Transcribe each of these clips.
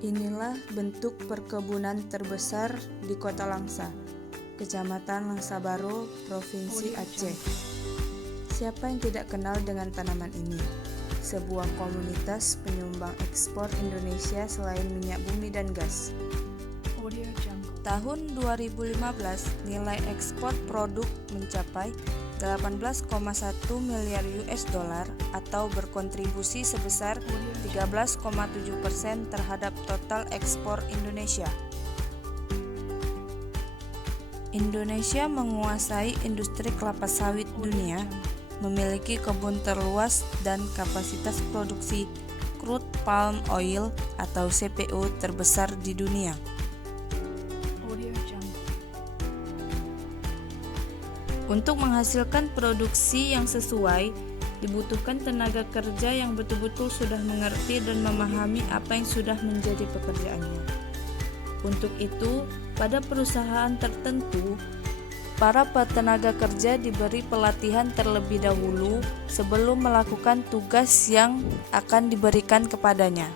Inilah bentuk perkebunan terbesar di Kota Langsa, Kecamatan Langsa Baru, Provinsi Aceh. Siapa yang tidak kenal dengan tanaman ini? Sebuah komunitas penyumbang ekspor Indonesia selain minyak bumi dan gas. Tahun 2015, nilai ekspor produk mencapai 18,1 miliar US dollar atau berkontribusi sebesar 13,7% terhadap total ekspor Indonesia. Indonesia menguasai industri kelapa sawit dunia, memiliki kebun terluas dan kapasitas produksi crude palm oil atau CPO terbesar di dunia. Untuk menghasilkan produksi yang sesuai, dibutuhkan tenaga kerja yang betul-betul sudah mengerti dan memahami apa yang sudah menjadi pekerjaannya. Untuk itu, pada perusahaan tertentu, para tenaga kerja diberi pelatihan terlebih dahulu sebelum melakukan tugas yang akan diberikan kepadanya.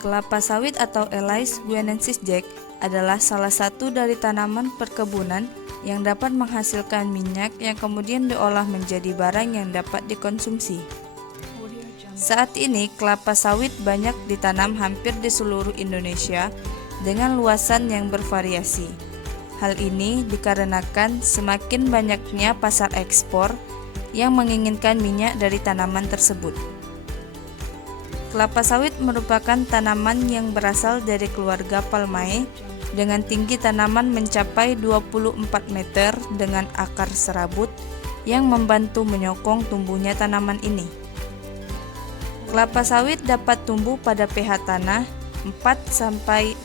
Kelapa sawit atau Elais guianensis Jack adalah salah satu dari tanaman perkebunan yang dapat menghasilkan minyak yang kemudian diolah menjadi barang yang dapat dikonsumsi. Saat ini, kelapa sawit banyak ditanam hampir di seluruh Indonesia dengan luasan yang bervariasi. Hal ini dikarenakan semakin banyaknya pasar ekspor yang menginginkan minyak dari tanaman tersebut. Kelapa sawit merupakan tanaman yang berasal dari keluarga Palmae dengan tinggi tanaman mencapai 24 meter dengan akar serabut yang membantu menyokong tumbuhnya tanaman ini. Kelapa sawit dapat tumbuh pada pH tanah 4-6,5,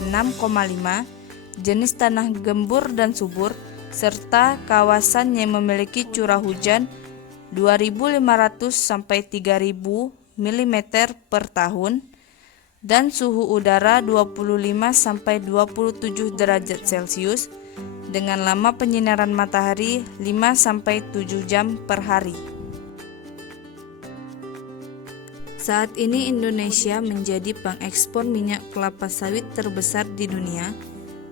jenis tanah gembur dan subur, serta kawasan yang memiliki curah hujan 2.500-3.000 mm per tahun dan suhu udara 25-27 derajat Celcius dengan lama penyinaran matahari 5-7 jam per hari. Saat ini Indonesia menjadi pengekspor minyak kelapa sawit terbesar di dunia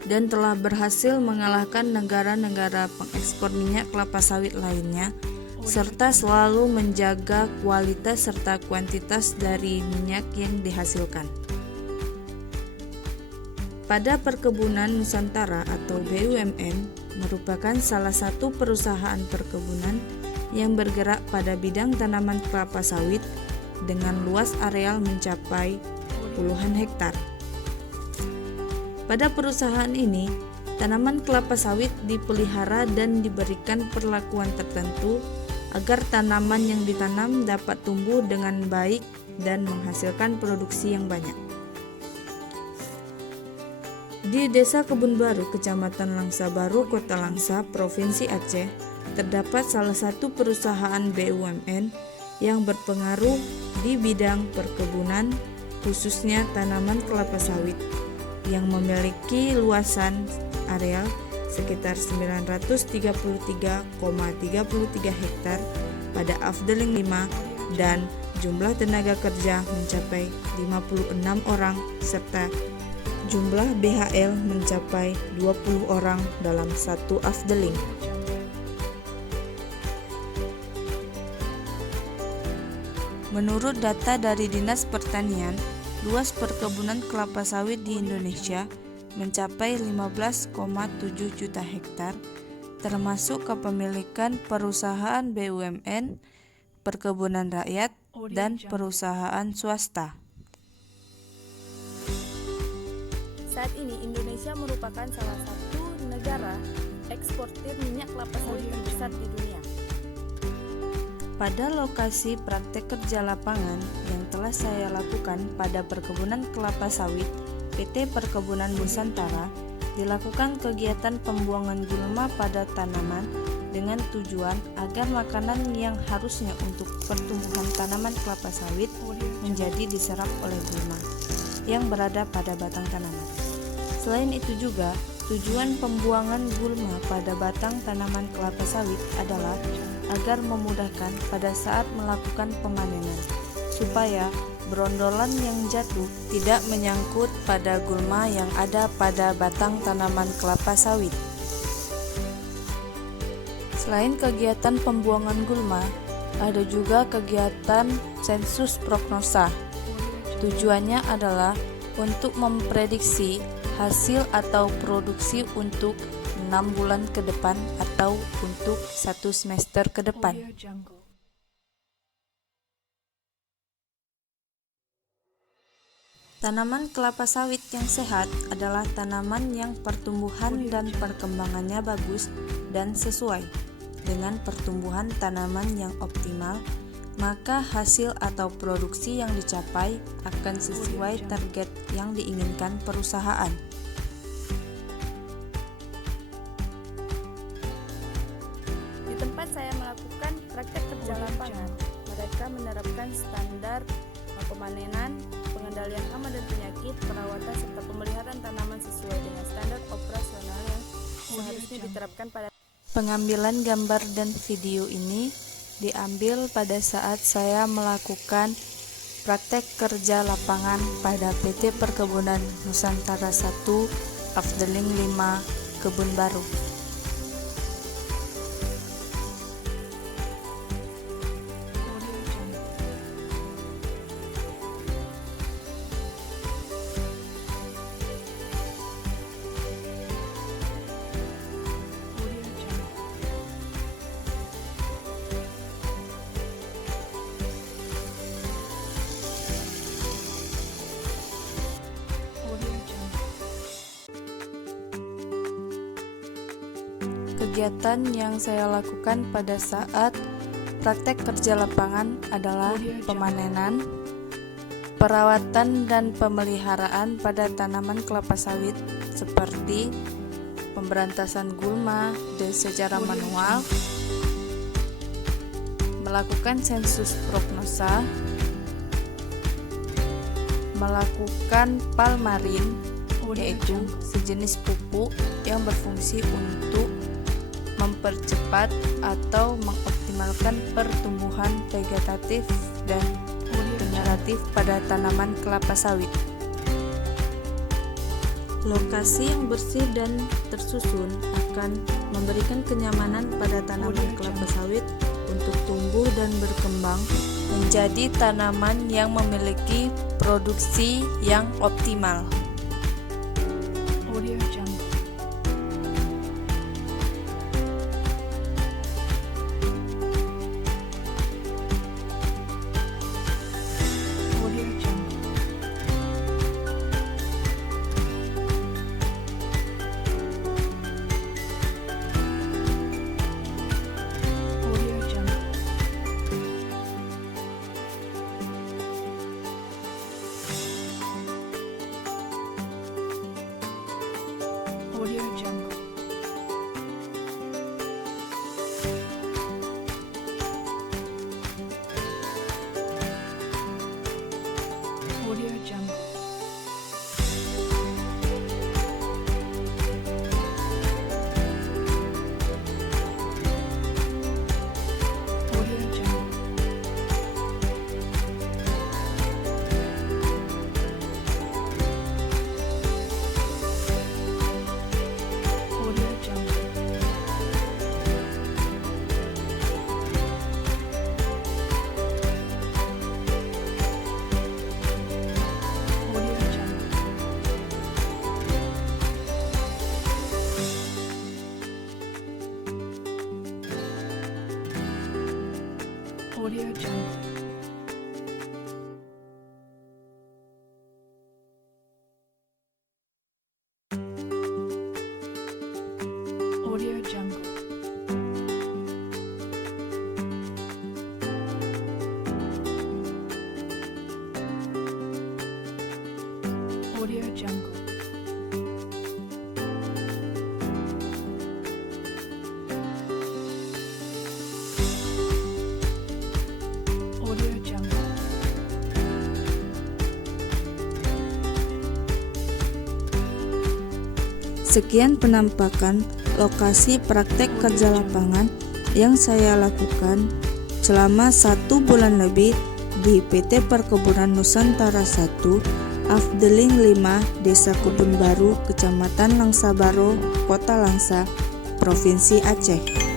dan telah berhasil mengalahkan negara-negara pengekspor minyak kelapa sawit lainnya, serta selalu menjaga kualitas serta kuantitas dari minyak yang dihasilkan. Pada Perkebunan Nusantara atau BUMN merupakan salah satu perusahaan perkebunan yang bergerak pada bidang tanaman kelapa sawit dengan luas areal mencapai puluhan hektar. Pada perusahaan ini, tanaman kelapa sawit dipelihara dan diberikan perlakuan tertentu agar tanaman yang ditanam dapat tumbuh dengan baik dan menghasilkan produksi yang banyak. Di Desa Kebun Baru, Kecamatan Langsa Baru, Kota Langsa, Provinsi Aceh, terdapat salah satu perusahaan BUMN yang berpengaruh di bidang perkebunan, khususnya tanaman kelapa sawit, yang memiliki luasan areal sekitar 933,33 hektar pada Afdeling 5 dan jumlah tenaga kerja mencapai 56 orang serta jumlah BHL mencapai 20 orang dalam satu Afdeling. Menurut data dari Dinas Pertanian, luas perkebunan kelapa sawit di Indonesia mencapai 15,7 juta hektar, termasuk kepemilikan perusahaan BUMN, perkebunan rakyat, dan perusahaan swasta. Saat ini Indonesia merupakan salah satu negara eksportir minyak kelapa sawit terbesar di dunia. Pada lokasi praktek kerja lapangan yang telah saya lakukan pada perkebunan kelapa sawit PT Perkebunan Nusantara, dilakukan kegiatan pembuangan gulma pada tanaman dengan tujuan agar makanan yang harusnya untuk pertumbuhan tanaman kelapa sawit menjadi diserap oleh gulma yang berada pada batang tanaman. Selain itu juga, tujuan pembuangan gulma pada batang tanaman kelapa sawit adalah agar memudahkan pada saat melakukan pemanenan, supaya brondolan yang jatuh tidak menyangkut pada gulma yang ada pada batang tanaman kelapa sawit. Selain kegiatan pembuangan gulma, ada juga kegiatan sensus prognosa. Tujuannya adalah untuk memprediksi hasil atau produksi untuk 6 bulan ke depan atau untuk 1 semester ke depan. Tanaman kelapa sawit yang sehat adalah tanaman yang pertumbuhan dan perkembangannya bagus dan sesuai dengan pertumbuhan tanaman yang optimal, maka hasil atau produksi yang dicapai akan sesuai target yang diinginkan perusahaan. Di tempat saya melakukan praktek kerja lapangan, mereka menerapkan standar pemanenan, pengendalian hama dan penyakit, perawatan serta pemeliharaan tanaman sesuai dengan standar operasional yang seharusnya diterapkan pada. Pengambilan gambar dan video ini diambil pada saat saya melakukan praktek kerja lapangan pada PT Perkebunan Nusantara 1 Afdeling 5 Kebun Baru. Kegiatan yang saya lakukan pada saat praktek kerja lapangan adalah pemanenan, perawatan dan pemeliharaan pada tanaman kelapa sawit seperti pemberantasan gulma secara manual, melakukan sensus prognosa, melakukan palmarin, yaitu sejenis pupuk yang berfungsi untuk mempercepat atau mengoptimalkan pertumbuhan vegetatif dan generatif pada tanaman kelapa sawit. Lokasi yang bersih dan tersusun akan memberikan kenyamanan pada tanaman kelapa sawit untuk tumbuh dan berkembang menjadi tanaman yang memiliki produksi yang optimal. Audio Jungle. Audio Jungle. Audio Jungle. Audio Jungle. Sekian penampakan lokasi praktek kerja lapangan yang saya lakukan selama 1 bulan lebih di PT Perkebunan Nusantara 1, Afdeling 5, Desa Kebun Baru, Kecamatan Langsa Baro, Kota Langsa, Provinsi Aceh.